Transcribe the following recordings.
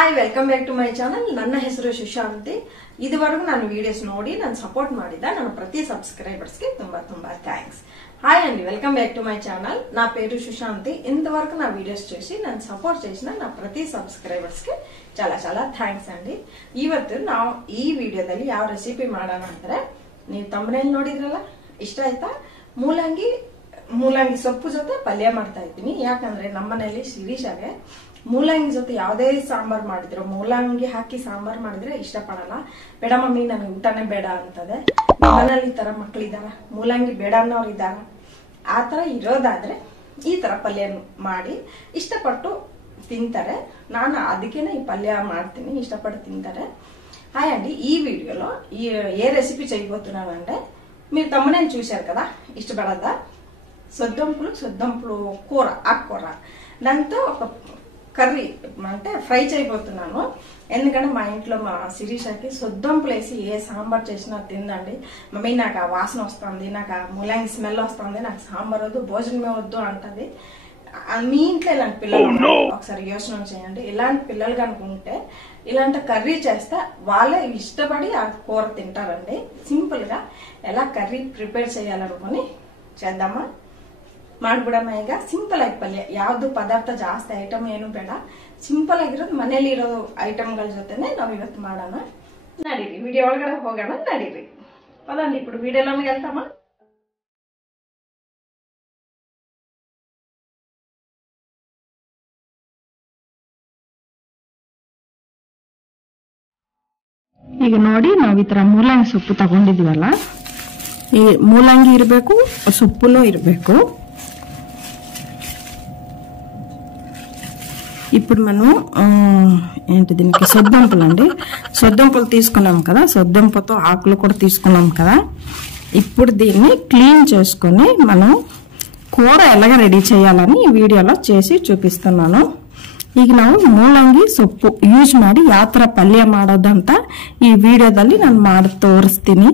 Hi welcome back to my channel. ನನ್ನ ಹೆಸರು ಸುಶಾಂತಿ. ಇದುವರೆಗೂ ನಾನು ವಿಡಿಯೋಸ್ ನೋಡಿ ನಾನು ಸಪೋರ್ಟ್ ಮಾಡಿದ ನನ್ನ ప్రతి సబ్స్క్రైబర్స్ కి ತುಂಬಾ థ్యాంక్స్. హాయ్ అండి, welcome back to my channel. నా పేరు సుశాంతి. ఇంతవరకు నా వీడియోస్ చూసి నన్ను సపోర్ట్ చేసిన నా ప్రతి సబ్స్క్రైబర్స్ కి చాలా ಥ್ಯಾಂಕ್ಸ್ ಅಂడి. ಇವತ್ತು ನಾವು ಈ ವಿಡಿಯೋದಲ್ಲಿ ಯಾವ ರೆಸಿಪಿ ಮಾಡೋಣ ಅಂದ್ರೆ, ನೀವು ಥಂಬ್ನೇಲ್ ನೋಡಿದ್ರಲ್ಲ, ಇಷ್ಟ ಆಯ್ತಾ? ಮೂಲಂಗಿ ಸೊಪ್ಪು ಜೊತೆ ಪಲ್ಯ ಮಾಡ್ತಾ ಇದ್ದೀನಿ. ಯಾಕಂದ್ರೆ ನಮ್ಮನೇಲಿ ಶಿರೀಷಾಗೆ ಮೂಲಂಗಿ ಜೊತೆ ಯಾವುದೇ ಸಾಂಬಾರ್ ಮಾಡಿದ್ರು, ಮೂಲಂಗಿ ಹಾಕಿ ಸಾಂಬಾರ್ ಮಾಡಿದ್ರೆ ಇಷ್ಟಪಡಲ್ಲ. ಬೇಡ ಮಮ್ಮಿ, ನನಗೆ ಊಟನೇ ಬೇಡ ಅಂತದೆ. ಮನೇಲಿ ಈ ತರ ಮಕ್ಕಳಿದಾರ, ಮೂಲಂಗಿ ಬೇಡ ಅನ್ನೋರು ಇದಾರ. ಆತರ ಇರೋದಾದ್ರೆ ಈ ತರ ಪಲ್ಯ ಮಾಡಿ ಇಷ್ಟಪಟ್ಟು తింటారే. ನಾನು ಅದಕ್ಕೇನೆ ఈ పల్య ಮಾಡ್ತೀನಿ, ఇష్టపడి తింటారే. హాయ్ అండి, ఈ వీడియోలో ఏ రెసిపీ చేయబోతున్నానంటే, మీరు తమ్మునేని చూశారు కదా, ఇష్టపడదా సొద్దంపులు కూర, ఆకుకూర, దాంతో ఒక కర్రీ అంటే ఫ్రై చేయబోతున్నాను. ఎందుకంటే మా ఇంట్లో మా శిరీషకి సొద్దంపులు వేసి ఏ సాంబార్ చేసినా తిందండి. మమ్మీ నాకు ఆ వాసన వస్తుంది, నాకు ఆ ములంగి స్మెల్ వస్తుంది, నాకు సాంబార్ వద్దు, భోజనమే వద్దు అంటది. మీ ఇంట్లో ఇలాంటి పిల్లలు ఒకసారి యోచన చేయండి. ఇలాంటి పిల్లలు కనుక ఉంటే ఇలాంటి కర్రీ చేస్తే వాళ్ళే ఇష్టపడి ఆ కూర తింటారండి. సింపుల్ గా ఎలా ಕರ್ರಿ ಪ್ರಿಪೇರ್ చేయాలనుకుని చేద్దామా? ಮಾಡ್ಬಿಡೋಣ. ಈಗ ಸಿಂಪಲ್ ಆಗಿ ಪಲ್ಯ, ಯಾವ್ದು ಪದಾರ್ಥ ಜಾಸ್ತಿ ಐಟಮ್ ಏನು ಬೇಡ, ಸಿಂಪಲ್ ಆಗಿರೋದು ಮನೇಲಿ ಇರೋ ಐಟಮ್ಗಳ ಜೊತೆನೆ ನಾವು ಇವತ್ತು ಮಾಡೋಣ. ನಡೀರಿ, ವಿಡಿಯೋ ಒಳಗಡೆ ಹೋಗೋಣ, ನಡೀರಿ. పదండి ఇప్పుడు వీడియోలోకి వెళ్తామా? ಈಗ ನೋಡಿ, ನಾವು ಈ ತರ ಮೂಲಂಗಿ ಸೊಪ್ಪು ತಗೊಂಡಿದೀವಲ್ಲ, ಈ ಮೂಲಂಗಿ ಇರಬೇಕು, ಸೊಪ್ಪುನೂ ఇరಬೇಕು. ఇప్పుడు మనం ఏంటి దీనికి సొద్దంపులు అండి, సొద్దంపులు తీసుకున్నాం కదా, సొద్దంపుతో ఆకులు కూడా తీసుకున్నాం కదా. ఇప్పుడు దీన్ని క్లీన్ చేసుకొని మనం కూర ఎలాగ రెడీ చేయాలని ఈ వీడియోలో చేసి చూపిస్తున్నాను. ಈಗ ನಾವು ಮೂಲಂಗಿ ಸೊಪ್ಪು ಯೂಸ್ ಮಾಡಿ ಯಾವ ತರ ಪಲ್ಯ ಮಾಡೋದಂತ ಈ ವಿಡಿಯೋದಲ್ಲಿ ನಾನು ಮಾಡಿ ತೋರಿಸ್ತೀನಿ.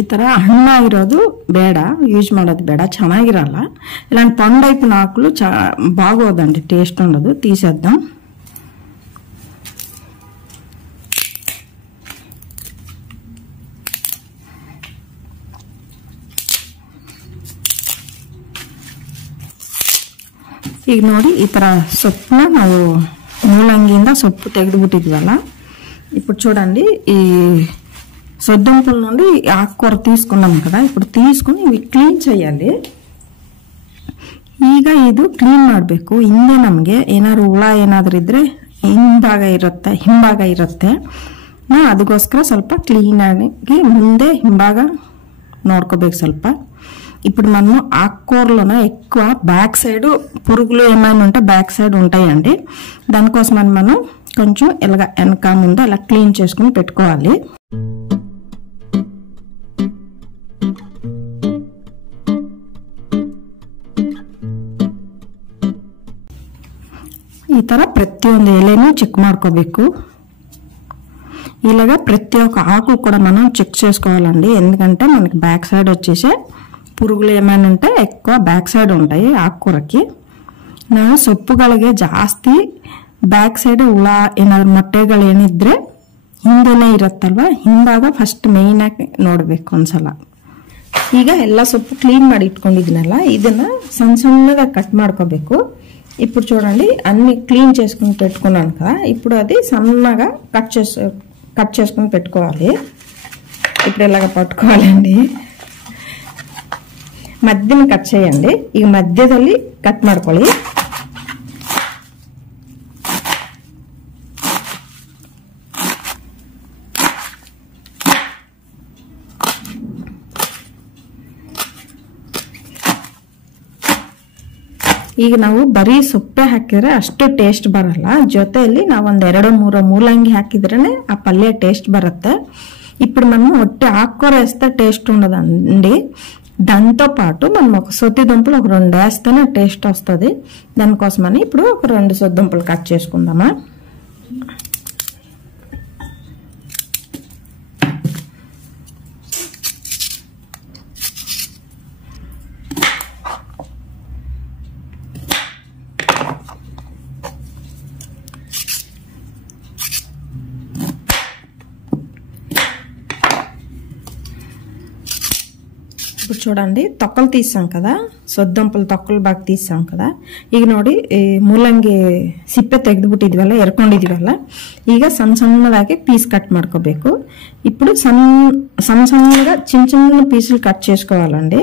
ಈ ತರ ಹಣ್ಣಾಗಿರೋದು ಬೇಡ, ಯೂಸ್ ಮಾಡೋದು ಬೇಡ, ಚೆನ್ನಾಗಿರಲ್ಲ. ఇలాంటి పండైపు ఆకులు బాగోదండి, టేస్ట్ ఉండదు, తీసేద్దాం. ಈಗ ನೋಡಿ, ಈ ತರ ಸೊಪ್ಪನ್ನ ನಾವು ಮೂಲಂಗಿಯಿಂದ ಸೊಪ್ಪು ತೆಗೆದುಬಿಟ್ಟಿದ್ವಲ್ಲ, ఇప్పుడు చూడండి, ఈ సొద్దంపుల నుండి ఆకుకూర తీసుకున్నాం కదా, ఇప్పుడు తీసుకుని ಇವಿ ಕ್ಲೀನ್ చేయాలి. ಈಗ ಇದು ಕ್ಲೀನ್ ಮಾಡಬೇಕು. ಹಿಂದೆ ನಮಗೆ ಏನಾದ್ರು ಹುಳ ಏನಾದ್ರೂ ಇದ್ರೆ ಹಿಂಭಾಗ ಇರುತ್ತೆ, ಅದಕ್ಕೋಸ್ಕರ ಸ್ವಲ್ಪ ಕ್ಲೀನ್ ಆಗಿ ಮುಂದೆ ಹಿಂಭಾಗ ನೋಡ್ಕೋಬೇಕು ಸ್ವಲ್ಪ. ఇప్పుడు మనం ఆకుకూరలోనే ఎక్కువ బ్యాక్ సైడ్ పురుగులు ఏమైనా ఉంటే బ్యాక్ సైడ్ ఉంటాయండి. దానికోసమని మనం కొంచెం ఇలాగ వెనక ముందు అలా క్లీన్ చేసుకుని పెట్టుకోవాలి. ಈ ತರ ಪ್ರತಿಯೊಂದು ಎಲೆನೂ ಚೆಕ್ ಮಾಡ್ಕೋಬೇಕು. ఇలాగ ప్రతి ఒక్క ఆకు కూడా మనం చెక్ చేసుకోవాలండి. ఎందుకంటే మనకి బ్యాక్ సైడ్ వచ్చేసే పురుగులు ఏమైనా ఉంటే ఎక్కువ ಬ್ಯಾಕ್ ಸೈಡ್ ఉంటాయి ಆಕೂರಕ್ಕೆ. ನಾವು ಸೊಪ್ಪುಗಳಿಗೆ ಜಾಸ್ತಿ ಬ್ಯಾಕ್ ಸೈಡ್ ಹುಳ ಏನಾದ್ರು ಮೊಟ್ಟೆಗಳು ಏನಿದ್ರೆ ಹಿಂದೆನೇ ಇರುತ್ತಲ್ವಾ, ಹಿಂದಾಗ ಫಸ್ಟ್ ಮೇನ್ ಆಗಿ ನೋಡ್ಬೇಕು ಒಂದ್ಸಲ. ಈಗ ಎಲ್ಲ ಸೊಪ್ಪು ಕ್ಲೀನ್ ಮಾಡಿ ఇట్టుಕೊಂಡಿದ್ದೀನಲ್ಲ, ಇದನ್ನ సన్నగా కట్ ಮಾಡ್ಕೋಬೇಕು. ఇప్పుడు చూడండి, అన్ని క్లీన్ చేసుకుని పెట్టుకున్నాను కదా, ఇప్పుడు అది సన్నగా కట్ చేసుకుని పెట్టుకోవాలి. ఇప్పుడు ఇలాగ పట్టుకోవాలండి, ಮಧ್ಯನ ಕಟ್ చేయండి. ಈಗ ಮಧ್ಯದಲ್ಲಿ ಕಟ್ ಮಾಡ್ಕೊಳ್ಳಿ. ಈಗ ನಾವು ಬರೀ ಸೊಪ್ಪೆ ಹಾಕಿದ್ರೆ ಅಷ್ಟು ಟೇಸ್ಟ್ ಬರಲ್ಲ, ಜೊತೆಯಲ್ಲಿ ನಾವು ಒಂದ್ 2-3 ಮೂಲಂಗಿ ಹಾಕಿದ್ರೇನೆ ఆ పల్య టేస్ట్ బರುತ್ತೆ. ఇప్పుడు మనం ఒట్టి ఆకుకూర వేస్తే టేస్ట్ ఉండదండి. దాంతో పాటు మనం ఒక సొద్దంపులు ఒక 2 వేస్తేనే టేస్ట్ వస్తుంది. దానికోసమని ఇప్పుడు ఒక 2 సొద్దంపులు కట్ చేసుకుందామా. చూడండి ತೊಕ್ಕಲು తీసాం కదా ಸೊದ್ದಂಪಲ್ ತೊಕ್ಕಲು ಬಾಗ್ తీసాం కదా ಈಗ ನೋಡಿ ಮೂಲಂಗಿ ಸಿಪ್ಪೆ ತೆಗೆದುಬಿಟ್ಟಿದ್ವಲ್ಲ ಎರ್ಕೊಂಡಿದ್ವಲ್ಲ ಈಗ ಸಣ್ಣ ಸಣ್ಣದಾಗಿ పీస్ కట్ ಮಾಡ್ಕೋಬೇಕು ఇప్పుడు సన్నగా చిన్న చిన్న పీసులు కట్ చేసుకోవాలండి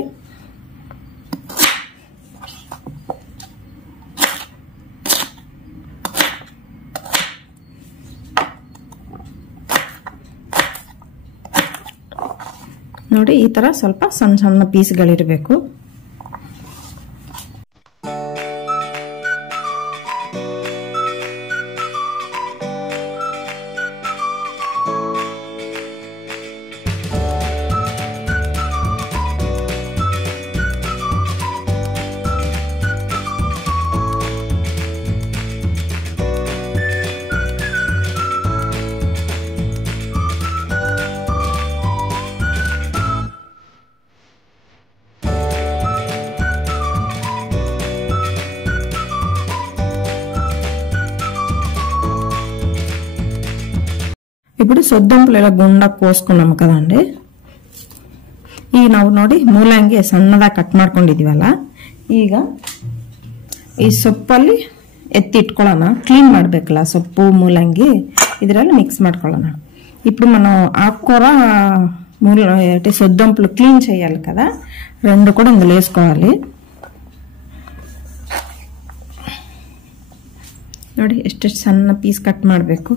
ನೋಡಿ ಈ ತರ ಸ್ವಲ್ಪ ಸಣ್ಣ ಸಣ್ಣ ಪೀಸ್ಗಳಿರಬೇಕು ఇప్పుడు సొద్దంపులు ఇలా గుంಡ కోసుకున్నాము కదండి ಈಗ ನಾವು ನೋಡಿ ಮೂಲಂಗಿ ಸಣ್ಣದಾಗಿ ಕಟ್ ಮಾಡ್ಕೊಂಡಿದೀವಲ್ಲ ಈಗ ಈ ಸೊಪ್ಪಲ್ಲಿ ಎತ್ತಿ ಇಟ್ಕೊಳ್ಳೋಣ ಕ್ಲೀನ್ ಮಾಡಬೇಕಲ್ಲ ಸೊಪ್ಪು ಮೂಲಂಗಿ ಇದರಲ್ಲಿ ಮಿಕ್ಸ್ ಮಾಡ್ಕೊಳ್ಳೋಣ ఇప్పుడు మనం ఆకుకూర సొద్దంపులు క్లీన్ చేయాలి కదా రెండు కూడా ఇందులో వేసుకోవాలి ನೋಡಿ ಎಷ್ಟು ಸಣ್ಣ పీస్ కట్ ಮಾಡಬೇಕು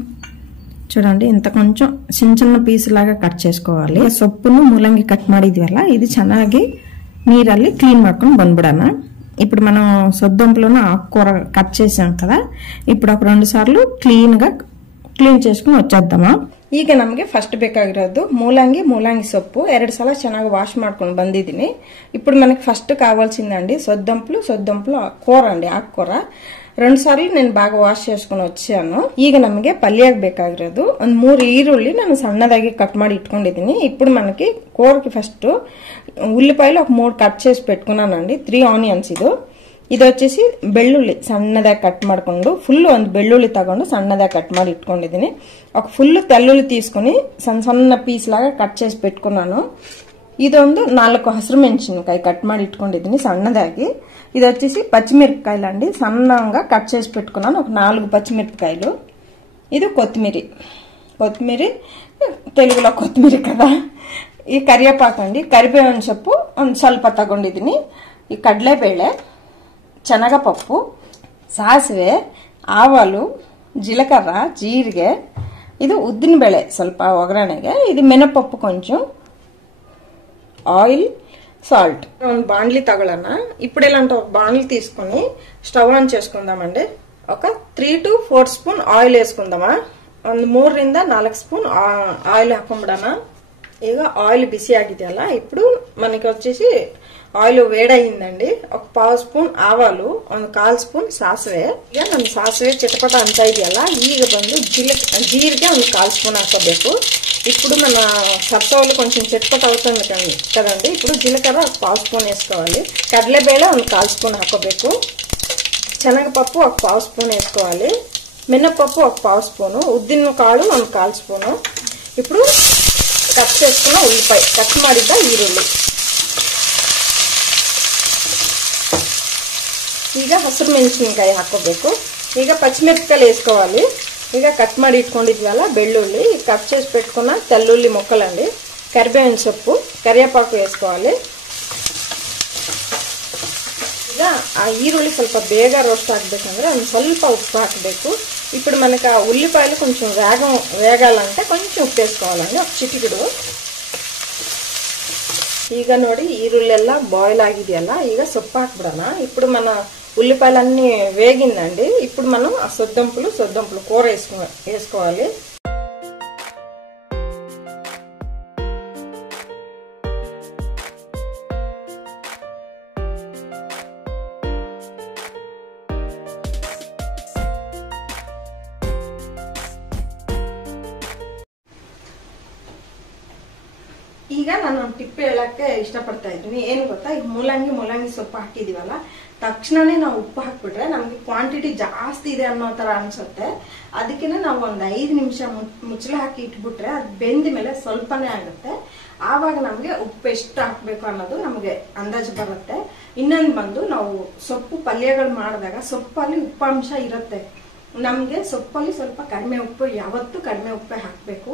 చూడండి ఇంత కొంచెం చిన్న చిన్న పీస్ లాగా కట్ చేసుకోవాలి సొప్పును ಮೂಲಂಗಿ కట్ ಮಾಡಿದ್ವಲ್ಲ ఇది ಚೆನ್ನಾಗಿ నీರಲ್ಲಿ క్లీన్ ಮಾಡ್ಕೊಂಡು ಬಂದ್ಬಿಡೋಣ ఇప్పుడు మనం సొద్దంపులను ఆకుకూర కట్ చేసాం కదా ఇప్పుడు ఒక రెండు సార్లు ಕ್ಲೀನ್ చేసుకొని వచ్చేద్దామా ಈಗ ನಮಗೆ ಫಸ್ಟ್ ಬೇಕಾಗಿರೋದು ಮೂಲಂಗಿ ಸೊಪ್ಪು 2 ಸಲ ಚೆನ್ನಾಗಿ ವಾಶ್ ಮಾಡ್ಕೊಂಡು ಬಂದಿದ್ದೀನಿ ఇప్పుడు మనకి ఫస్ట్ కావాల్సిందండి సొద్దంపులు కూర అండి ఆకుకూర 2 సార్లు నేను బాగా వాష్ చేసుకొని వచ్చాను ಈಗ ನಮಗೆ ಪಲ್ಯಕ್ಕೆ ಬೇಕಾಗಿರೋದು ಒಂದು 3 ಈರುಳ್ಳಿ ನಾನು ಸಣ್ಣದಾಗಿ ಕಟ್ ಮಾಡಿ ಇಟ್ಕೊಂಡಿದ್ದೀನಿ ఇప్పుడు మనకి కూరకి ఫస్ట్ ఉల్లిపాయలు ఒక 3 కట్ చేసి పెట్టుకున్నానండి 3 ఆనియన్స్ ಇದು వచ్చేసి ಬೆಳ್ಳುಳ್ಳಿ ಸಣ್ಣದಾಗಿ ಕಟ್ ಮಾಡ್ಕೊಂಡು ಫುಲ್ ಒಂದು ಬೆಳ್ಳುಳ್ಳಿ ತಗೊಂಡು ಸಣ್ಣದಾಗಿ ಕಟ್ ಮಾಡಿ ಇಟ್ಕೊಂಡಿದ್ದೀನಿ ఒక ఫుల్ తెల్లుల్లి తీసుకొని సన్న పీస్ లాగా కట్ చేసి పెట్టుకున్నాను ಇದೊಂದು 4 ಹಸಿರು ಮೆಣಸಿನಕಾಯಿ ಕಟ್ ಮಾಡಿ ಇಟ್ಕೊಂಡಿದ್ದೀನಿ ಸಣ್ಣದಾಗಿ ఇది వచ్చేసి పచ్చిమిరపకాయలు అండి సన్నగా కట్ చేసి పెట్టుకున్నాను ఒక 4 పచ్చిమిరపకాయలు ఇది కొత్తిమీర తెలుగులో కొత్తిమీర కదా ఈ కరివేపాకు అండి కరిಬೇವಿನ ಸೊಪ್ಪು ಒಂದು ಸ್ವಲ್ಪ ತಗೊಂಡಿದ್ದೀನಿ ಈ ಕಡಲೆಬೇಳೆ శనగపప్పు ಸಾಸಿವೆ ಆವಾಲು జీలకర్ర ಜೀರಿಗೆ ಇದು ಉದ್ದಿನ ಬೇಳೆ ಸ್ವಲ್ಪ ಒಗ್ಗರಣೆಗೆ ಇದು ಮೆಣಪಪ್ಪು కొంచెం ఆయిల్ సాల్ట్ ಒಂದು బాండ్లీ తగలన ఇప్పుడు ఇలాంటి ఒక బాండ్లీ తీసుకొని స్టవ్ ఆన్ చేసుకుందామండి ఒక 3 to 4 స్పూన్ ఆయిల్ వేసుకుందామా ಒಂದು 3 ರಿಂದ 4 ಸ್ಪೂನ್ ಆಯಿಲ್ ಹಾಕೊಂಡ್ಬಿಡೋಣ ಈಗ ಆಯಿಲ್ ಬಿಸಿ ಆಗಿದೆಯಲ್ಲ ఇప్పుడు మనకి వచ్చేసి ఆయిల్ వేడయిందండి ఒక 1/2 ಸ್ಪೂನ್ ಆವಾಲು ಒಂದು 1/4 ಸ್ಪೂನ್ ಸಾಸಿವೆ ಈಗ ನಾನು ಸಾಸಿವೆ ಚಿಟಪಟ ಅಂತ ಇದೆಯಲ್ಲ ಈಗ ಬಂದು ಜೀರಿಗೆ ಒಂದು 1/4 ಸ್ಪೂನ್ ಹಾಕೋಬೇಕು ఇప్పుడు మన సర్సోలు కొంచెం చిటపట అవుతుంది కదండి ఇప్పుడు జీలకర్ర ఒక 1/2 స్పూన్ వేసుకోవాలి కడలబేళ ಒಂದು 1/4 స్పూన్ ಹಾಕೋಬೇಕು శనగపప్పు ఒక 1/2 స్పూన్ వేసుకోవాలి మినపప్పు ఒక 1/2 స్పూన్ ఉద్దిన కాಳು ಒಂದು 1/4 స్పూన్ ఇప్పుడు కట్ చేసుకున్న ఉల్లిపాయ కట్ ಮಾಡಿದ ಈರುಳ್ಳಿ ಈಗ ಹಸಿರು ಮೆಣಸಿನಕಾಯಿ ಹಾಕೋಬೇಕು ಈಗ పచ్చిమిరపకాయలు వేసుకోవాలి ಈಗ కట్ ಮಾಡಿ ఇట్ಕೊಂಡಿದ್వಲ್ಲ ಬೆಳ್ಳುಳ್ಳಿ కట్ చేసి పెట్టుకున్న తెల్లుల్లి ముక్కలండి కరిಬೇವಿನ సొప్పు కరివేపాకు వేసుకోవాలి ಈಗ ఆ ఈರುಳ್ಳಿ ಸ್ವಲ್ಪ ಬೇಗ ರೋಸ್ಟ್ ಆಗಬೇಕಂದ್ರೆ ಒಂದು ಸ್ವಲ್ಪ ಉಪ್ಪು ಹಾಕಬೇಕು ఇప్పుడు మనకి ఆ ఉల్లిపాయలు కొంచెం వేగాలంటే కొంచెం ఉప్పు వేసుకోవాలండి ఒక చిటికెడు ಈಗ ನೋಡಿ ಈರುಳ್ಳಿ ಎಲ್ಲ బాయిల్ ಆಗಿದೆಯಲ್ಲ ಈಗ సొప్పు ಹಾಕ್ಬಿಡೋಣ ఇప్పుడు మన ఉల్లిపాయలన్నీ వేగిందండి ఇప్పుడు మనం ఆ సొద్దంపులు కూర వేసుకోవాలి ಈಗ ನಾನು ಟಿಪ್ ಹೇಳಕ್ಕೆ ಇಷ್ಟಪಡ್ತಾ ಇದ್ದೀನಿ. ಏನು ಗೊತ್ತಾ, ಈಗ ಮೂಲಂಗಿ ಸೊಪ್ಪು ಹಾಕಿದೀವಲ್ಲ, ತಕ್ಷಣನೇ ನಾವು ಉಪ್ಪು ಹಾಕ್ಬಿಟ್ರೆ ನಮ್ಗೆ ಕ್ವಾಂಟಿಟಿ ಜಾಸ್ತಿ ಇದೆ ಅನ್ನೋ ತರ ಅನ್ಸುತ್ತೆ. ಅದಕ್ಕೆ ನಾವು ಒಂದು 5 ನಿಮಿಷ ಮುಚ್ಚಳ ಹಾಕಿ ಇಟ್ಬಿಟ್ರೆ ಅದು ಬೆಂದ ಮೇಲೆ ಸ್ವಲ್ಪನೇ ಆಗುತ್ತೆ. ಆವಾಗ ನಮ್ಗೆ ಉಪ್ಪು ಎಷ್ಟು ಹಾಕ್ಬೇಕು ಅನ್ನೋದು ನಮ್ಗೆ ಅಂದಾಜು ಬರುತ್ತೆ. ಇನ್ನೊಂದು ಬಂದು ನಾವು ಸೊಪ್ಪು ಪಲ್ಯಗಳು ಮಾಡಿದಾಗ ಸೊಪ್ಪಲ್ಲಿ ಉಪ್ಪಾಂಶ ಇರುತ್ತೆ. ನಮ್ಗೆ ಸೊಪ್ಪಲ್ಲಿ ಸ್ವಲ್ಪ కడిమే ఉప్పు, యావత్తు కడిమే ఉప్పే ಹಾಕಬೇಕು.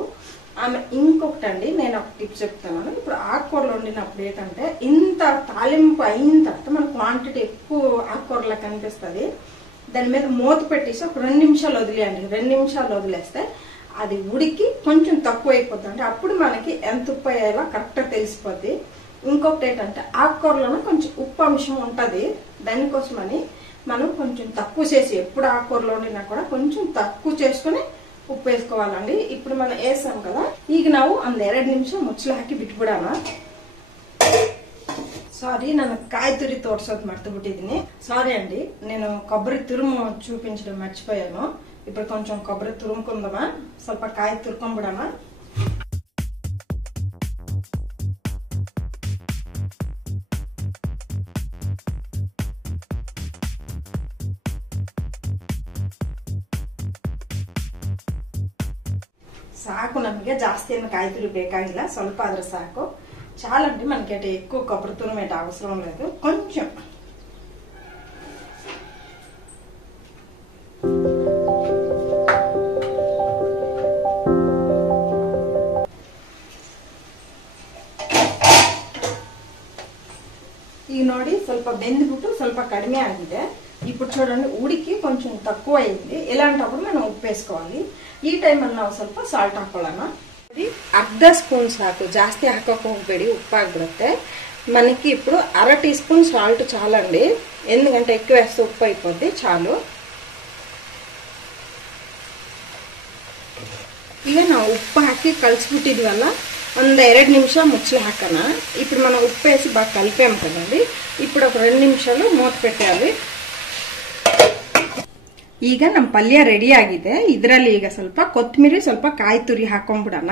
ఆమె ఇంకొకటండి, నేను ఒక టిప్ చెప్తాను. ఇప్పుడు ఆకుకూరలు వండినప్పుడు ఏంటంటే ఇంత తాలింపు అయిన తర్వాత మన క్వాంటిటీ ఎక్కువ ఆకుకూరలా కనిపిస్తుంది. దాని మీద మూత పెట్టేసి ఒక 2 నిమిషాలు వదిలేయండి. 2 నిమిషాలు వదిలేస్తే అది ఉడికి కొంచెం తక్కువ అయిపోతుంది. అప్పుడు మనకి ఎంత ఉప్పు అయ్యేలా కరెక్ట్గా తెలిసిపోద్ది. ఇంకొకటి ఏంటంటే ఆకుకూరలోనే కొంచెం ఉప్పు అంశం ఉంటుంది. దానికోసమని మనం కొంచెం తక్కువ చేసి, ఎప్పుడు ఆకుకూరలో వండినా కూడా కొంచెం తక్కువ చేసుకుని ಉಪ್ಪು వేసుకోవాలండి. ఇప్పుడు మనం వేసాం కదా, ಈಗ ನಾವು ಒಂದು 2 ನಿಮಿಷ ಮುಚ್ಚಳ ಹಾಕಿ ಬಿಟ್ಬಿಡೋಣ. సారీ, ನಾನು ಕಾಯಿ ತುರಿ ತೋರ್ಸೋದು ಮರ್ತು ಬಿಟ್ಟಿದ್ದೀನಿ. సారీ అండి, నేను కొబ్బరి తురుము చూపించడం మర్చిపోయాను. ఇప్పుడు కొంచెం కొబ్బరి తురుముకుందామా, ಸ್ವಲ್ಪ ಕಾಯಿ ತುರ್ಕೊಂಡ್ಬಿಡೋಣ. ಸಾಕು, ನಮಗೆ ಜಾಸ್ತಿ ಏನು ಕಾಯಿ ತುರಿ ಬೇಕಾಗಿಲ್ಲ, ಸ್ವಲ್ಪ ಆದ್ರೆ ಸಾಕು. చాలండి, మనకి ఎక్కువ కొబ్బరి తురుము అయితే అవసరం లేదు, కొంచెం. ಈಗ ನೋಡಿ ಸ್ವಲ್ಪ ಬೆಂದ್ಬಿಟ್ಟು ಸ್ವಲ್ಪ ಕಡಿಮೆ ಆಗಿದೆ. ఇప్పుడు చూడండి ఉడికి కొంచెం తక్కువ అయింది. ఇలాంటప్పుడు మనం ఉప్పు వేసుకోవాలి. ಈ ಟೈಮಲ್ಲಿ ನಾವು ಸ್ವಲ್ಪ ಸಾಲ್ಟ್ ಹಾಕೊಳ್ಳೋಣ. ಅರ್ಧ ಸ್ಪೂನ್ ಸಾಕು, ಜಾಸ್ತಿ ಹಾಕಕ್ಕೆ ಹೋಗಬೇಡಿ, ಉಪ್ಪಾಗ್ಬಿಡುತ್ತೆ. మనకి ఇప్పుడు 1/2 టీ స్పూన్ సాల్ట్ చాలండి, ఎందుకంటే ఎక్కువ వేస్తే ఉప్పు అయిపోద్ది. చాలు. ಈಗ ನಾವು ಉಪ್ಪು ಹಾಕಿ ಕಲಿಸ್ಬಿಟ್ಟಿದ್ವಲ್ಲ, ಒಂದು 2 ನಿಮಿಷ ಮುಚ್ಚಳ ಹಾಕೋಣ. ఇప్పుడు మనం ఉప్పు వేసి బాగా కలిపాము కదండి. ఇప్పుడు ఒక 2 నిమిషాలు మూత పెట్టాలి. ಈಗ ನಮ್ಮ ಪಲ್ಯ ರೆಡಿ ಆಗಿದೆ. ಇದರಲ್ಲಿ ಈಗ ಸ್ವಲ್ಪ కొత్తిమీర, ಸ್ವಲ್ಪ కాయ ತುರಿ ಹಾಕೊಂಡ್ಬಿಡೋಣ.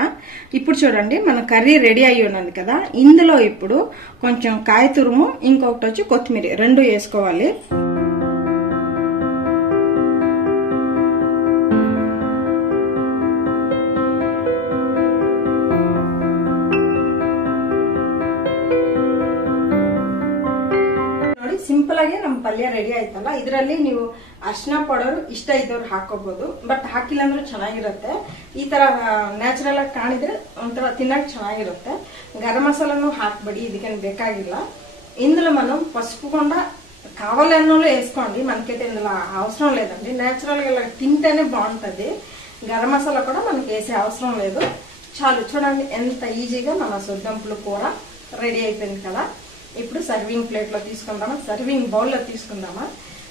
ఇప్పుడు చూడండి, మన కర్రీ రెడీ అయ్యి ఉన్నది కదా, ఇందులో ఇప్పుడు కొంచెం కాయ తురుము, ఇంకొకటి వచ్చి కొత్తిమీర, 2 వేసుకోవాలి. ಸಿಂಪಲ್ ಆಗಿ ನಮ್ಮ ಪಲ್ಯ ರೆಡಿ ಆಯ್ತಲ್ಲ. ಇದರಲ್ಲಿ ನೀವು ಅರಿಶಿನ ಪೌಡರ್ ಇಷ್ಟ ಇದ್ದವ್ರು ಹಾಕೋಬಹುದು, ಬಟ್ ಹಾಕಿಲ್ಲ ಅಂದ್ರೂ ಚೆನ್ನಾಗಿರುತ್ತೆ. ಈ ತರ ನ್ಯಾಚುರಲ್ ಆಗಿ ಕಾಣಿದ್ರೆ ಒಂಥರ తినಕ್ಕೆ ಚೆನ್ನಾಗಿರುತ್ತೆ. గరం మసాలాను ಹಾಕಬೇಡಿ, ಇದಕ್ಕೇನು ಬೇಕಾಗಿಲ್ಲ. ఇందులో మనం పసుపు కూడా కావాలన్నోళ్ళు వేసుకోండి, మనకైతే ఇందులో అవసరం లేదండి. న్యాచురల్ గా ఇలా తింటేనే బాగుంటది. గరం మసాలా కూడా మనకి వేసే అవసరం లేదు. చాలు. చూడండి ఎంత ఈజీగా మన సొద్దంపుల కూర రెడీ అయిపోయింది కదా. ఇప్పుడు ಸರ್ವಿಂಗ್ ಪ್ಲೇಟ್ లో తీసుకుందామಾ, ಸರ್ವಿಂಗ್ ಬೌಲ್ లో తీసుకుందామಾ.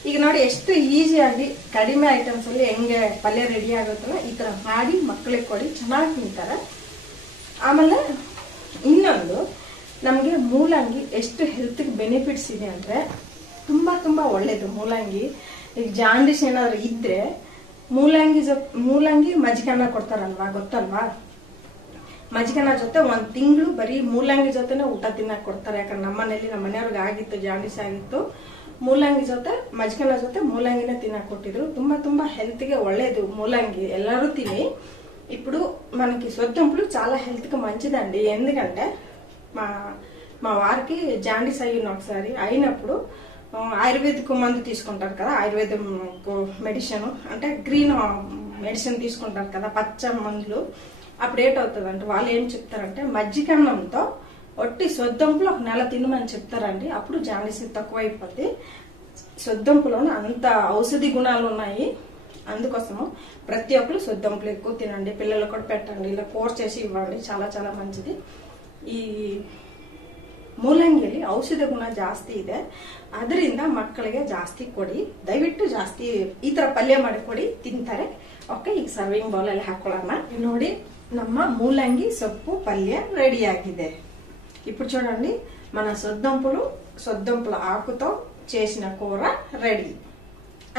ಈಗ ನೋಡಿ ಎಷ್ಟು ಈಜಿ ಆಗಿ ಕಡಿಮೆ ಐಟಮ್ಸ್ ಅಲ್ಲಿ ಹೆಂಗೆ ಪಲ್ಯ ರೆಡಿ ಆಗುತ್ತಲ್ಲ, ಈ ತರ ಮಾಡಿ ಮಕ್ಕಳಿಗೆ ಕೊಡಿ, ಚೆನ್ನಾಗಿ ತಿಂತಾರೆ. ಆಮೇಲೆ ಇನ್ನೊಂದು, ನಮಗೆ ಮೂಲಂಗಿ ಎಷ್ಟು ಹೆಲ್ತ್ ಬೆನಿಫಿಟ್ಸ್ ಇದೆ ಅಂದ್ರೆ ತುಂಬಾ ತುಂಬಾ ಒಳ್ಳೇದು. ಮೂಲಂಗಿ ಈಗ ಜಾಂಡಿಸ್ ಏನಾದ್ರು ಇದ್ರೆ ಮೂಲಂಗಿ ಮಜ್ಜಿಗೆನ್ನ ಕೊಡ್ತಾರಲ್ವಾ, ಗೊತ್ತಲ್ವಾ? ಮಜ್ಜಿಗೆನ ಜೊತೆ 1 ತಿಂಗಳು ಬರೀ ಮೂಲಂಗಿ ಜೊತೆನೆ ಊಟ ತಿನ್ನಕ್ ಕೊಡ್ತಾರೆ. ಯಾಕಂದ್ರೆ ನಮ್ಮ ಮನೆಯವ್ರಿಗೆ ಆಗಿತ್ತು, ಜಾಂಡಿಸ್ ಆಗಿತ್ತು. ಮೂಲಂಗಿ ಜೊತೆ ಮಜ್ಜಿಗೆನ ಜೊತೆ ಮೂಲಂಗಿನೇ ತಿನ್ನಕ್ కొట్టిದ್ರು. ತುಂಬಾ ತುಂಬಾ హెల్త్ ಗೆ ఒళ్ళేది ಮೂಲంగి, ಎಲ್ಲರೂ తిని. ఇప్పుడు మనకి సొద్దంపులు చాలా హెల్త్ కి మంచిదండి. ఎందుకంటే మా వారికి జాండిస్ అయ్యింది ఒకసారి. అయినప్పుడు ఆయుర్వేదిక్ మందు తీసుకుంటారు కదా, ఆయుర్వేదం మెడిసిన్ అంటే గ్రీన్ మెడిసిన్ తీసుకుంటారు కదా, పచ్చ మందులు. అప్పుడు ఏంటవుతుందంటే వాళ్ళు ఏం చెప్తారంటే మజ్జిగన్నంతో ఒట్టి సొద్దంపులు 1 నెల తినమని చెప్తారండి. అప్పుడు జాండిస్ తక్కువ అయిపోద్ది. సొద్దంపులోనే అంత ఔషధి గుణాలు ఉన్నాయి. అందుకోసము ప్రతి ఒక్కరు సొద్దంపులు ఎక్కువ తినండి, పిల్లలకు కూడా పెట్టండి, ఇలా కూర చేసి ఇవ్వండి, చాలా చాలా మంచిది. ಈ ಮೂಲಂಗಿಯಲ್ಲಿ ಔಷಧ ಗುಣ ಜಾಸ್ತಿ ಇದೆ, ಅದರಿಂದ ಮಕ್ಕಳಿಗೆ ಜಾಸ್ತಿ ಕೊಡಿ. ದಯವಿಟ್ಟು ಜಾಸ್ತಿ ಈ ತರ ಪಲ್ಯ ಮಾಡಿ ಕೊಡಿ, ತಿಂತಾರೆ. ಓಕೆ, ಈಗ ಸರ್ವಿಂಗ್ ಬೌಲ್ ಅಲ್ಲಿ ಹಾಕೊಳ್ಳೋಣ. ನೋಡಿ, ನಮ್ಮ ಮೂಲಂಗಿ సొప్పు పల్య రెడీ ఆಗಿದೆ. ఇప్పుడు చూడండి, మన సొద్దంపుల ఆకుతో చేసిన కూర రెడీ.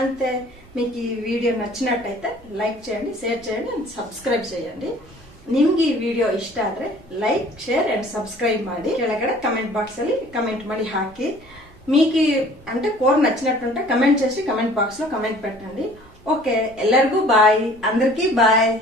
అంతే. మీకు ఈ వీడియో నచ్చినట్టయితే లైక్ చేయండి, షేర్ చేయండి, అండ్ సబ్స్క్రైబ్ చేయండి. ನಿಮ್ಗೆ ಈ ವಿಡಿಯೋ ಇಷ್ಟ ಆದ್ರೆ ಲೈಕ್ ಶೇರ್ ಅಂಡ್ ಸಬ್ಸ್ಕ್రైబ్ ಮಾಡಿ ಕೆಳಗಡೆ కమెంట్ బాక్స్ ಅಲ್ಲಿ కమెంట్ ಮಾಡಿ ಹಾಕಿ మీకు అంటే కూర నచ్చినట్టుంటే కమెంట్ చేసి కమెంట్ బాక్స్ లో కమెంట్ పెట్టండి ఓకే ಎಲ್ಲರಿಗೂ బాయ్ అందరికీ బాయ్